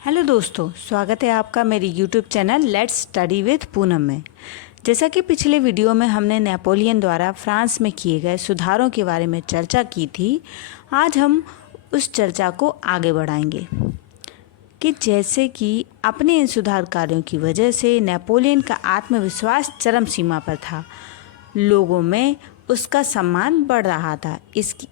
Hello दोस्तों, स्वागत है आपका मेरे YouTube channel let's study with Poonam में। जैसा कि पिछले वीडियो में हमने नेपोलियन द्वारा फ्रांस में किए गए सुधारों के बारे में चर्चा की थी, आज हम उस चर्चा को आगे बढ़ाएंगे कि जैसे कि अपने इन सुधार कार्यों की वजह से नेपोलियन का आत्मविश्वास चरम सीमा पर था। लोगों में उसका सम्मान बढ़ रहा था।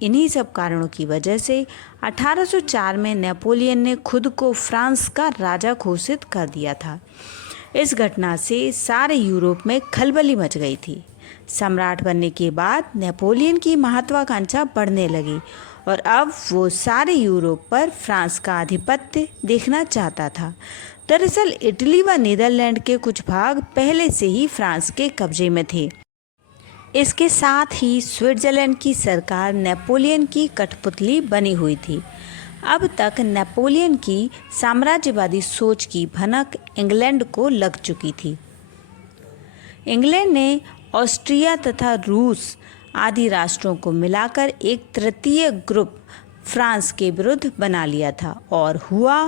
इन्हीं सब कारणों की वजह से 1804 में नेपोलियन ने खुद को फ्रांस का राजा घोषित कर दिया था। इस घटना से सारे यूरोप में खलबली मच गई थी। सम्राट बनने के बाद नेपोलियन की महत्वाकांक्षा बढ़ने लगी और अब वो सारे यूरोप पर फ्रांस का आधिपत्य देखना चाहता था। दरअसल इटली व नीदरलैंड के कुछ भाग पहले से ही फ्रांस के कब्जे में थे। इसके साथ ही स्विट्जरलैंड की सरकार नेपोलियन की कठपुतली बनी हुई थी। अब तक नेपोलियन की साम्राज्यवादी सोच की भनक इंग्लैंड को लग चुकी थी। इंग्लैंड ने ऑस्ट्रिया तथा रूस आदि राष्ट्रों को मिलाकर एक तृतीय ग्रुप फ्रांस के विरुद्ध बना लिया था और हुआ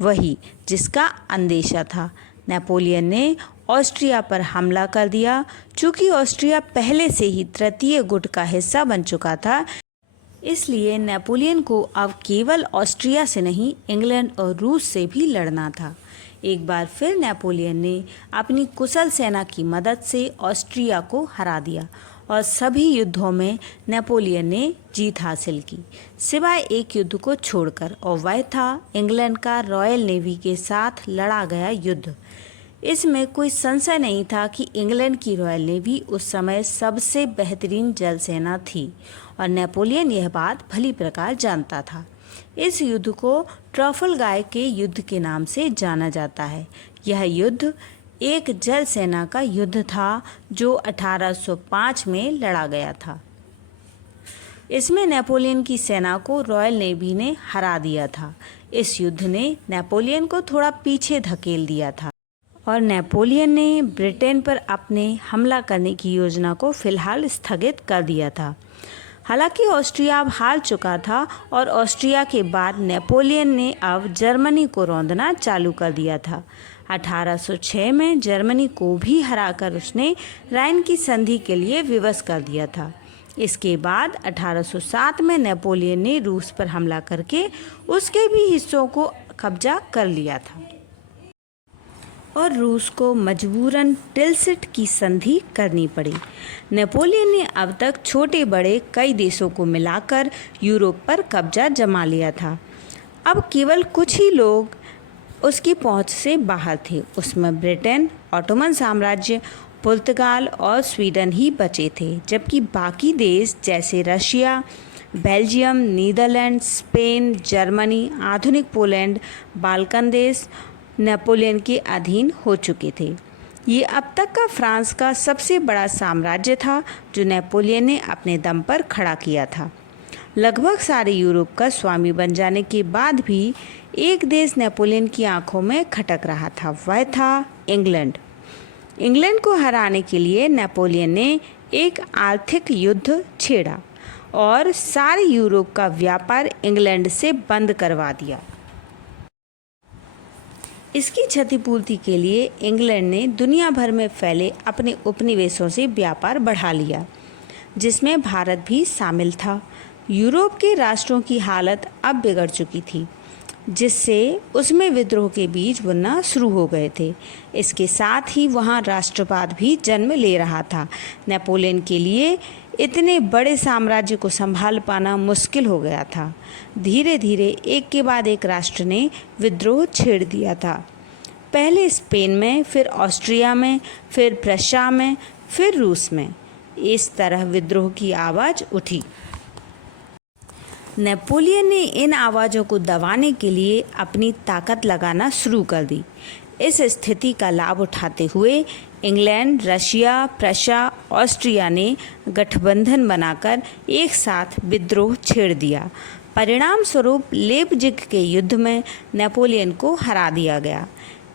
वही जिसका अंदेशा था। नेपोलियन ने ऑस्ट्रिया पर हमला कर दिया। चूँकि ऑस्ट्रिया पहले से ही तृतीय गुट का हिस्सा बन चुका था, इसलिए नेपोलियन को अब केवल ऑस्ट्रिया से नहीं, इंग्लैंड और रूस से भी लड़ना था। एक बार फिर नेपोलियन ने अपनी कुशल सेना की मदद से ऑस्ट्रिया को हरा दिया और सभी युद्धों में नेपोलियन ने जीत हासिल की, सिवाय एक युद्ध को छोड़कर, और वह था इंग्लैंड का रॉयल नेवी के साथ लड़ा गया युद्ध। इसमें कोई संशय नहीं था कि इंग्लैंड की रॉयल नेवी उस समय सबसे बेहतरीन जल सेना थी और नेपोलियन यह बात भली प्रकार जानता था। इस युद्ध को ट्रफलगार के युद्ध के नाम से जाना जाता है। यह युद्ध एक जल सेना का युद्ध था जो 1805 में लड़ा गया था। इसमें नेपोलियन की सेना को रॉयल नेवी ने हरा दिया था। इस युद्ध ने नेपोलियन को थोड़ा पीछे धकेल दिया था और नेपोलियन ने ब्रिटेन पर अपने हमला करने की योजना को फिलहाल स्थगित कर दिया था। हालांकि ऑस्ट्रिया अब हार चुका था और ऑस्ट्रिया के बाद नेपोलियन ने अब जर्मनी को रौंदना चालू कर दिया था। 1806 में जर्मनी को भी हराकर उसने राइन की संधि के लिए विवश कर दिया था। इसके बाद 1807 में नेपोलियन ने रूस पर हमला करके उसके भी हिस्सों को कब्जा कर लिया था और रूस को मजबूरन टिलसिट की संधि करनी पड़ी। नेपोलियन ने अब तक छोटे बड़े कई देशों को मिलाकर यूरोप पर कब्जा जमा लिया था। अब केवल कुछ ही लोग उसकी पहुंच से बाहर थे। उसमें ब्रिटेन, ऑटोमन साम्राज्य, पुर्तगाल और स्वीडन ही बचे थे, जबकि बाकी देश जैसे Russia, Belgium, Netherlands, Spain, Germany, आधुनिक पोलैंड, बाल्कन देश नेपोलियन के अधीन हो चुके थे। ये अब तक का फ्रांस का सबसे बड़ा साम्राज्य था जो नेपोलियन ने अपने दम पर खड़ा किया था। लगभग सारे यूरोप का स्वामी बन जाने के बाद भी एक देश नेपोलियन की आंखों में खटक रहा था, वह था इंग्लैंड। इंग्लैंड को हराने के लिए नेपोलियन ने एक आर्थिक युद्ध छेड़ा और सारे यूरोप का व्यापार इंग्लैंड से बंद करवा दिया। इसकी क्षतिपूर्ति के लिए इंग्लैंड ने दुनिया भर में फैले अपने उपनिवेशों से व्यापार बढ़ा लिया, जिसमें भारत भी शामिल था। यूरोप के राष्ट्रों की हालत अब बिगड़ चुकी थी, जिससे उसमें विद्रोह के बीज बुनना शुरू हो गए थे। इसके साथ ही वहाँ राष्ट्रवाद भी जन्म ले रहा था। नेपोलियन के लिए इतने बड़े साम्राज्य को संभाल पाना मुश्किल हो गया था। धीरे धीरे एक के बाद एक राष्ट्र ने विद्रोह छेड़ दिया था। पहले स्पेन में, फिर ऑस्ट्रिया में, फिर प्रशा में, फिर रूस में। इस तरह विद्रोह की आवाज़ उठी। नेपोलियन ने इन आवाज़ों को दबाने के लिए अपनी ताकत लगाना शुरू कर दी। इस स्थिति का लाभ उठाते हुए इंग्लैंड, रशिया, प्रशा, ऑस्ट्रिया ने गठबंधन बनाकर एक साथ विद्रोह छेड़ दिया। परिणाम स्वरूप लेपजिग के युद्ध में नेपोलियन को हरा दिया गया।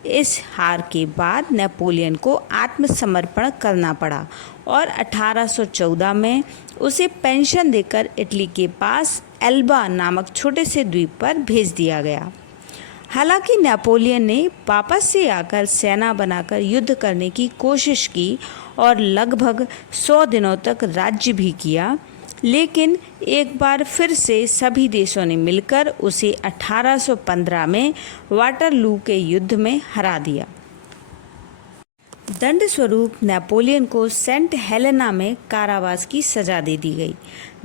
इस हार के बाद नेपोलियन को आत्मसमर्पण करना पड़ा और 1814 में उसे पेंशन देकर इटली के पास एल्बा नामक छोटे से द्वीप पर भेज दिया गया। हालांकि नेपोलियन ने वापस से आकर सेना बनाकर युद्ध करने की कोशिश की और लगभग 100 दिनों तक राज्य भी किया, लेकिन एक बार फिर से सभी देशों ने मिलकर उसे 1815 में वाटरलू के युद्ध में हरा दिया। दंड स्वरूप नेपोलियन को सेंट हेलेना में कारावास की सजा दे दी गई,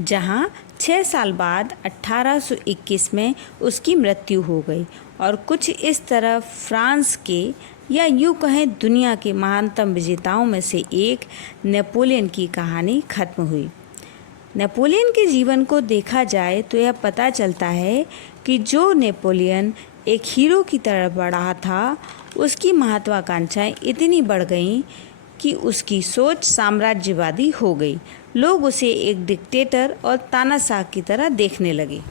जहां 6 साल बाद 1821 में उसकी मृत्यु हो गई और कुछ इस तरह फ्रांस के, या यूँ कहें दुनिया के महानतम विजेताओं में से एक नेपोलियन की कहानी खत्म हुई। नेपोलियन के जीवन को देखा जाए तो यह पता चलता है कि जो नेपोलियन एक हीरो की तरह बढ़ा था, उसकी महत्वाकांक्षाएं इतनी बढ़ गईं कि उसकी सोच साम्राज्यवादी हो गई। लोग उसे एक डिक्टेटर और तानाशाह की तरह देखने लगे।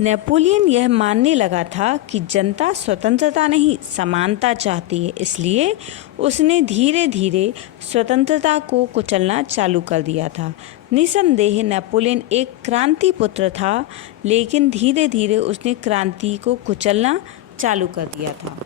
नेपोलियन यह मानने लगा था कि जनता स्वतंत्रता नहीं समानता चाहती है, इसलिए उसने धीरे धीरे स्वतंत्रता को कुचलना चालू कर दिया था। निसंदेह नेपोलियन एक क्रांति पुत्र था, लेकिन धीरे धीरे उसने क्रांति को कुचलना चालू कर दिया था।